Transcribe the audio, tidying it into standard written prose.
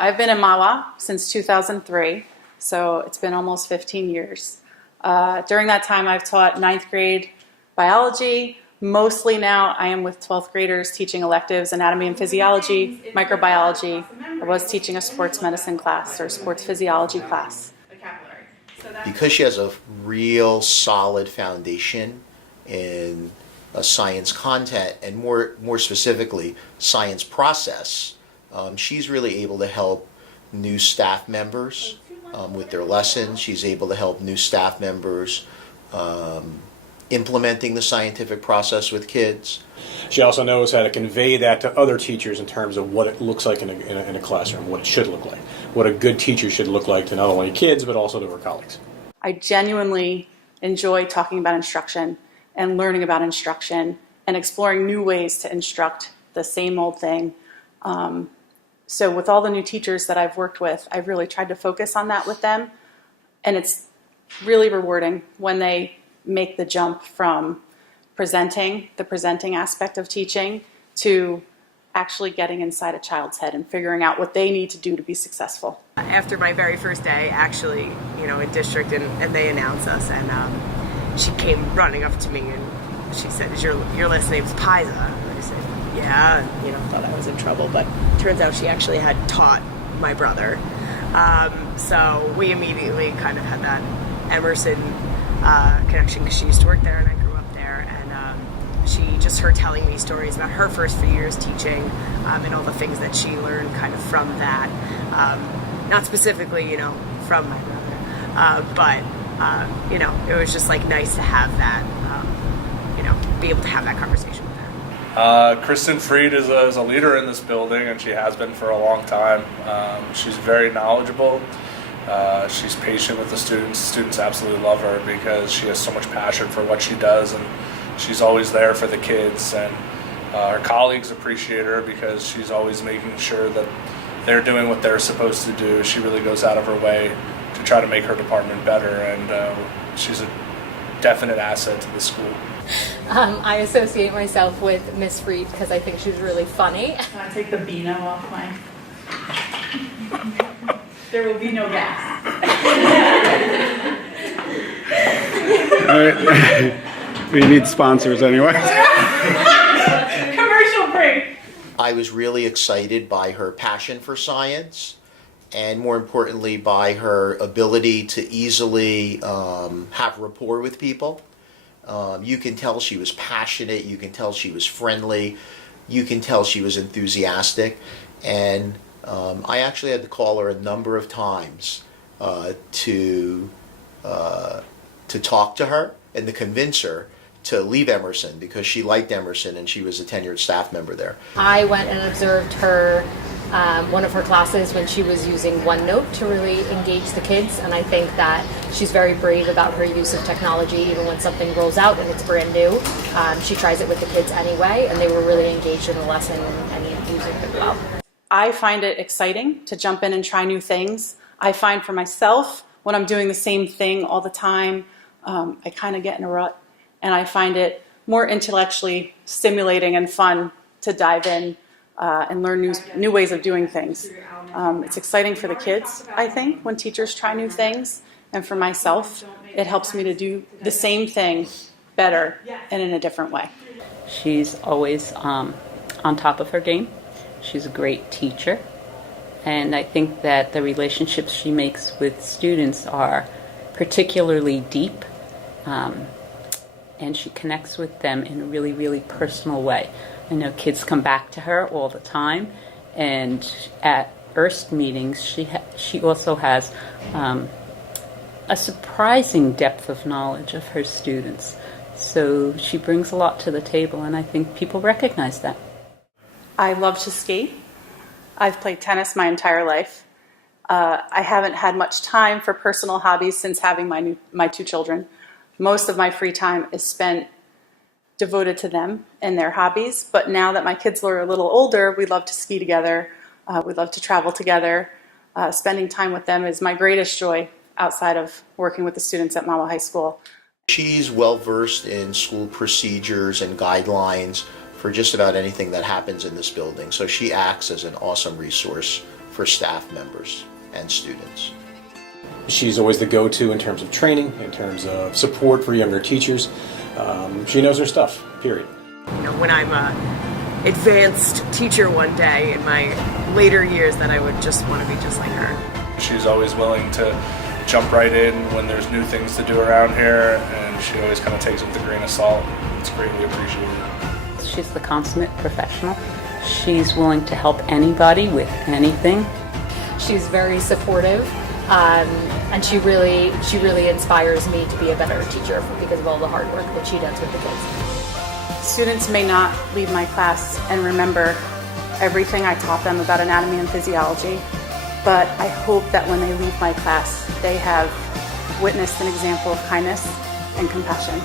I've been in Mawa since 2003, so it's been almost 15 years. During that time, I've taught ninth grade biology. Mostly now, I am with 12th graders teaching electives, anatomy and physiology, microbiology. I was teaching a sports medicine class or sports physiology class. Because she has a real solid foundation in science content and more specifically science process, she's really able to help new staff members with their lessons. She's able to help new staff members implementing the scientific process with kids. She also knows how to convey that to other teachers in terms of what it looks like in a classroom, what it should look like, what a good teacher should look like to not only kids but also to her colleagues. I genuinely enjoy talking about instruction and learning about instruction and exploring new ways to instruct the same old thing. So with all the new teachers that I've worked with, I've really tried to focus on that with them. And it's really rewarding when they make the jump from the presenting aspect of teaching, to actually getting inside a child's head and figuring out what they need to do to be successful. After my very first day, actually, in district, and they announced us, and she came running up to me and she said, "Is your last name's Pisa?" And I said, "Yeah," and thought I was in trouble, but turns out she actually had taught my brother. So we immediately kind of had that Emerson connection, because she used to work there and I grew up there, and her telling me stories about her first few years teaching, and all the things that she learned kind of from that, not specifically from my brother, but it was just like nice to have that, be able to have that conversation with her. Christin Freet is a leader in this building, and she has been for a long time. She's very knowledgeable. She's patient with the students. Students absolutely love her because she has so much passion for what she does, and she's always there for the kids. And her colleagues appreciate her because she's always making sure that they're doing what they're supposed to do. She really goes out of her way to try to make her department better, and she's a definite asset to the school. I associate myself with Miss Freet because I think she's really funny. Can I take the Beano off my... There will be no gas. All right. We need sponsors anyway. Commercial break. I was really excited by her passion for science, and more importantly by her ability to easily have rapport with people. You can tell she was passionate, you can tell she was friendly, you can tell she was enthusiastic, and I actually had to call her a number of times to talk to her and to convince her to leave Emerson, because she liked Emerson and she was a tenured staff member there. I went and observed her, one of her classes when she was using OneNote to really engage the kids, and I think that she's very brave about her use of technology. Even when something rolls out and it's brand new, she tries it with the kids anyway, and they were really engaged in the lesson and using it well. I find it exciting to jump in and try new things. I find for myself, when I'm doing the same thing all the time, I kind of get in a rut, and I find it more intellectually stimulating and fun to dive in and learn new ways of doing things. It's exciting for the kids, I think, when teachers try new things, and for myself, it helps me to do the same thing better and in a different way. She's always on top of her game. She's a great teacher, and I think that the relationships she makes with students are particularly deep, and she connects with them in a really, really personal way. I know kids come back to her all the time, and at IRST meetings she also has a surprising depth of knowledge of her students. So she brings a lot to the table, and I think people recognize that. I love to skate. I've played tennis my entire life. I haven't had much time for personal hobbies since having my two children. Most of my free time is spent devoted to them and their hobbies. But now that my kids are a little older, we love to ski together. We love to travel together. Spending time with them is my greatest joy outside of working with the students at Mawa High School. She's well versed in school procedures and guidelines for just about anything that happens in this building. So she acts as an awesome resource for staff members and students. She's always the go-to in terms of training, in terms of support for younger teachers. She knows her stuff, period. You know, when I'm a advanced teacher one day in my later years, that I would just want to be just like her. She's always willing to jump right in when there's new things to do around here, and she always kind of takes it with a grain of salt. It's greatly appreciated. She's the consummate professional. She's willing to help anybody with anything. She's very supportive, and she really inspires me to be a better teacher because of all the hard work that she does with the kids. Students may not leave my class and remember everything I taught them about anatomy and physiology, but I hope that when they leave my class, they have witnessed an example of kindness and compassion.